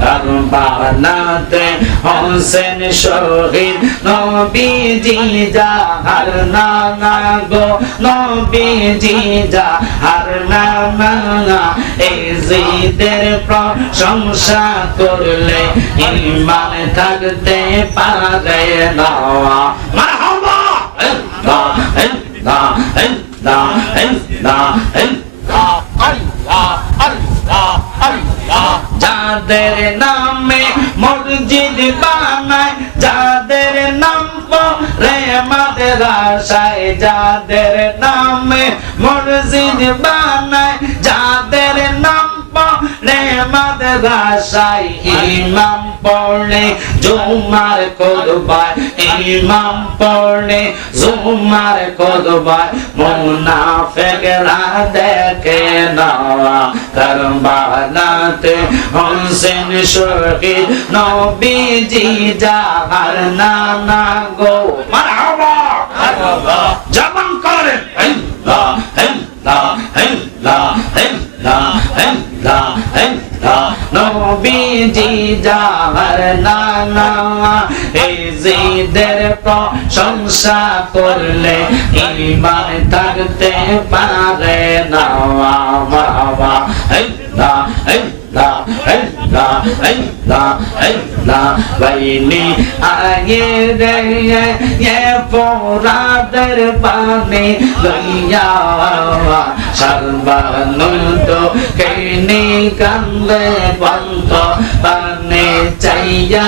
কারবালাতে হোসেন শহীদ নবীজি যাহার নানা গো নবীজি যাহার নানা এই জিদের প্রশংসা করলে ঈমান থাকতে পারে না মারহাবা আল্লাহ আল্লাহ আল্লাহ আল্লাহ আল্লাহ আল্লাহ আল্লাহ যাদের নামে মসজিদ বানায় যাদের নাম পড়ে মাদ্রাসায় যাদের নামে মসজিদ বানায় যাদের নাম পড়ে মাদ্রাসায় ইমাম পড়লে জুমার খুতবায় ইমাম পড়লে জুমার খুতবায় মুনাফিকরা দেখে না কারবালাতে হোসেন শহীদ নবীজি যাহার নানা গো মারহাবা মারহাবা জবান করেন আল্লাহ আল্লাহ আল্লাহ আল্লাহ আল্লাহ আল্লাহ নবীজি যাহার নানা এই জিদের প্রশংসা করলে ঈমান থাকতে পারে না মারহাবা আল্লাহ আল্লাহ আল্লাহ আল্লাহ আল্লাহ বাইনি আয়ে রে এ পোরাদের পানি লইয়া সর্বানন্দ কেনে কান্দে বন্ধ পানে চাইয়া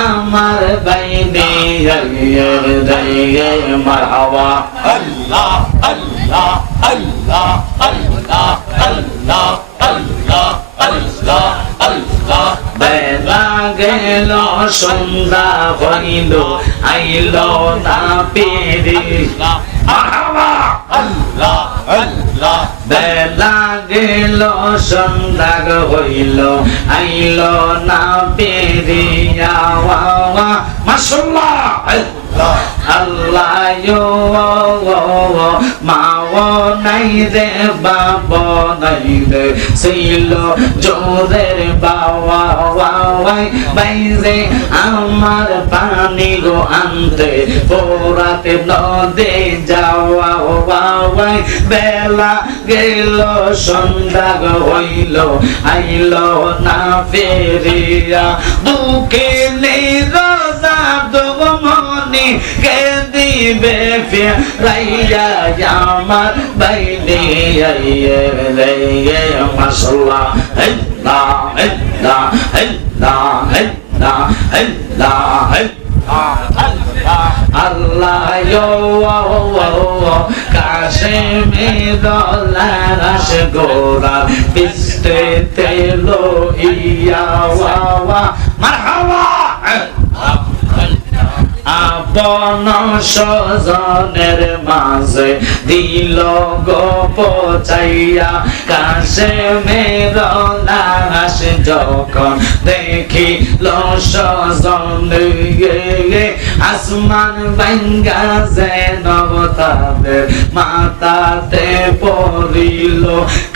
আমার বাইনি আয়ে রে মারহাবা আল্লাহ আল্লাহ আল্লাহ আল্লাহ আল্লাহ আল্লাহ আল্লাহ আল্লাহ বেলা গেল সন্ধ্যা হইল আইল না পেরি মারহাবা আল্লাহ আল্লাহ বেলা গেল সন্ধ্যা হইল আইল না পেরিয়া মাশাআল্লাহ আল্লাহ ইয়ো মাও নাই রে বাবা নাই রে ছিল জোরের বাবা ওয়াই বাইরে আমার পানি গো আনতে পোরাতে নদে যাওয়া ওয়াই বেলা গেল সন্ধ্যা হইল আইল না ফেরিয়া বুকে নেই রোজা মনি কে দিবে ফিরাইয়া আমার বাইনে রে মাশাআল্লাহ আল্লাহ আল্লাহ আল্লাহ আল্লাহ আল্লাহ আল্লাহ ইয়ো কাশে মেদলা রাশ গোরা পিস্তে তেলো ইয়া ওয়া মারহাবা আপন স্বজনের মাঝে দিল গো পচাইয়া কাশে মেরলা হাস যখন দেখিল স্বজন আসমান ভাঙ্গা যেন তাদের মাথাতে পড়িল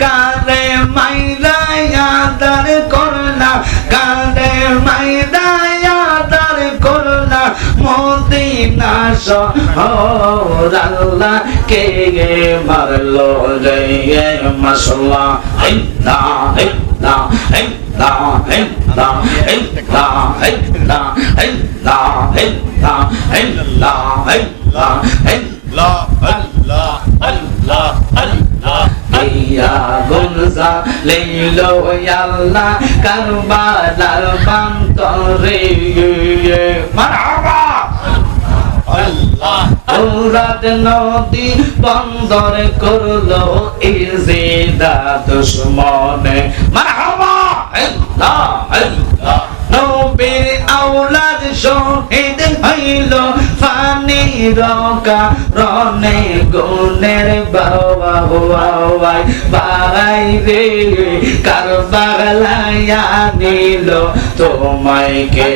কারে মাইরাইয়া দার করলা কারে মাইরাইয়া দার করলা মদিনা শহর আল্লাহ কে মারলো রে মাশাআল্লাহ আল্লাহ আল্লাহ আল্লাহ আল্লাহ আল্লাহ আল্লাহ আল্লাহ আল্লাহ আল্লাহ আল্লাহ আল্লাহ আল্লাহ আল্লাহ ইয়া গুলজা লেলো আল্লাহ কারবালার বান্তরে মারহাবা আল্লাহ ওরাত নদী বন্দর করলো ইজিদা দুশমনে মারহাবা আল্লাহ আল্লাহ নবীর আওলাদ শহীদ হইল ফানি রকা রনে গুনের বাবা হওয়াই বাই রে কারবালায়া নিল তোমায় কে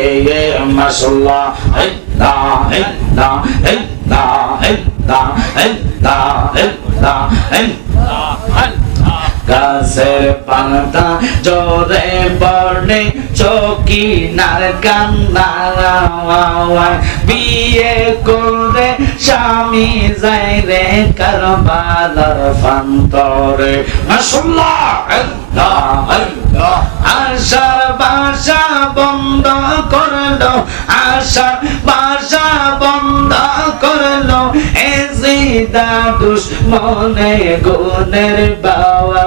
মাশাআল্লাহ আল্লাহ আল্লাহ আল্লাহ আল্লাহ আল্লাহ আল্লাহ গাছের পাতা জোরে পড়ে চকি নার কান্না বিয়ে করে স্বামী যাই রে কারবালার প্রান্তরে মাশাআল্লাহ আশার বাসা বন্ধ করলো আশার বাসা বন্ধ করলো এ জিদা দুশ্মনে গুনের বাবা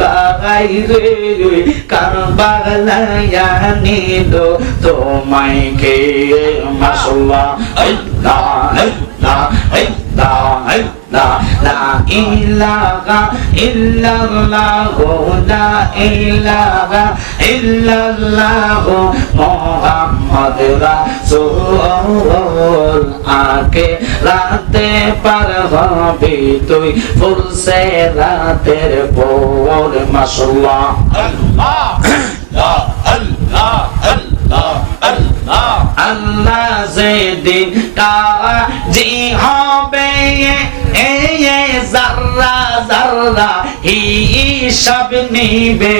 বাগাই রে কারবালায়া নিল তোমায় কে মাশাআল্লাহ আল্লাহ আল্লাহ আল্লাহ আল্লাহ লা ইলাহা ইল্লাল্লাহ লা ইলাহা ইল্লাল্লাহ মুহাম্মদ রাসূল আকে রাতে পার হবি তুই ফুলসে রাতের পর মাশাআল্লাহ আল্লাহ আল্লাহ আল্লাহ আল্লাহ আল্লাহ যেদিন কাজী হবে এ যারা যারা হিসাব নিবে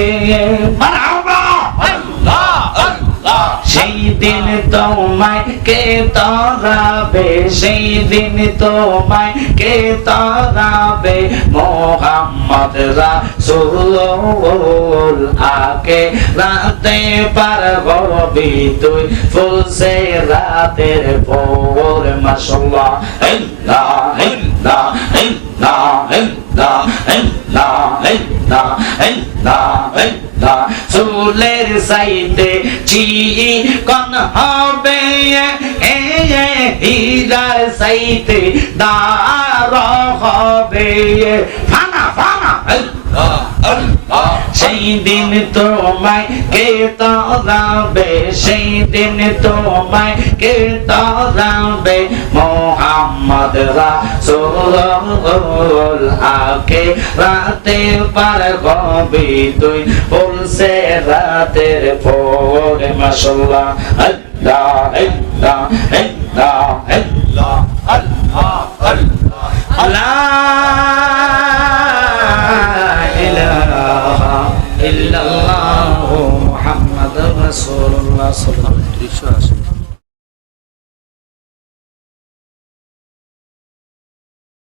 মারহাবা আল্লাহ আল্লাহ সেই দিন তোমায় কে তারাবে সেই দিন তোমায় কে তারাবে মুহাম্মদ রাসূল আকে রাতে পার হবি তুই ফুলসে রাতের পর মাশাআল্লাহ আল্লাহ আল্লাহ আল্লাহ আল্লাহ আল্লাহ আল্লাহ আল্লাহ আল্লাহ চুলের সাইতে চিকন হবে হীরার সাইতে দার হবে ফানা ফানা আল্লাহ আল্লাহ সেই দিন তোমায় কে তারাবে সেই দিন তোমায় কে তারাবে মুহাম্মদ রাসূল আকে রাতে পার হবি তুই ফুলসে রাতের পর মাশাআল্লাহ আল্লাহ আল্লাহ আল্লাহ আল্লাহ আল্লাহ আল্লাহ ইল্লাল্লাহু মুহাম্মাদুর রাসূলুল্লাহ সাল্লাল্লাহু আলাইহি ওয়াসাল্লাম